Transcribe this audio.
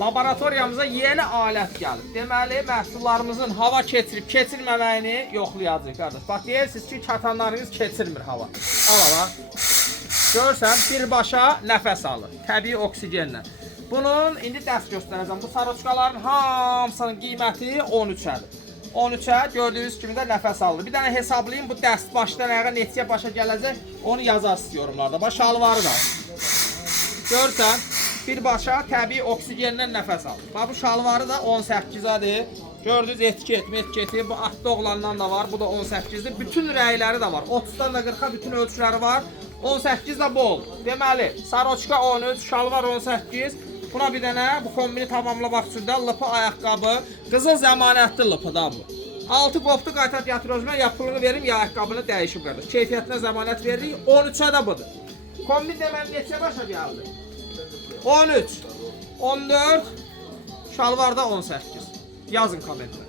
laboratoriyamıza yeni alət gəlib. Deməli, məhsullarımızın hava keçirib keçirməməyini yoxlayacağıq qardaş. Bax, deyirsiniz ki, katanlarınız keçirmir hava. Al. Görürsən, birbaşa nəfəs alır. Təbii oksigenlə. Bunun indi dəst göstərəcəm. Bu saroçkaların hamısının qiyməti 13-ədir. 13'ə gördüyünüz kimi də nəfəs alır. Bir dənə hesablayayım, bu dəst başdan ayağa neçəyə başa gələcək, onu yazarsınız yorumlarda. Bax, şalvarı da. Görürsən, birbaşa təbii oksigendən nəfəs alır. Bax, bu şalvarı da 18'ədir. Gördünüz, etiketi, bu atlı oğlandan da var, bu da 18'dir. Bütün rəyləri də var. 30'dan da 40'a bütün ölçüləri var. 18 də bol. Deməli, saroçka 13, şalvar 18. Buna bir dənə bu kombini tamamlamaq üçün də lıpı ayaqqabı, qızıl zəmanətli lıpı da bu. 6 qopdu qaytar gətir özümə, ya pulunu verim, ya ayaqqabını dəyişib qardaş. Keyfiyyətinə zəmanət veririk, 13'ə də budur. Kombin deməli neçə başa gəldi? 13, 14, şalvarda 18. Yazın komentlərə.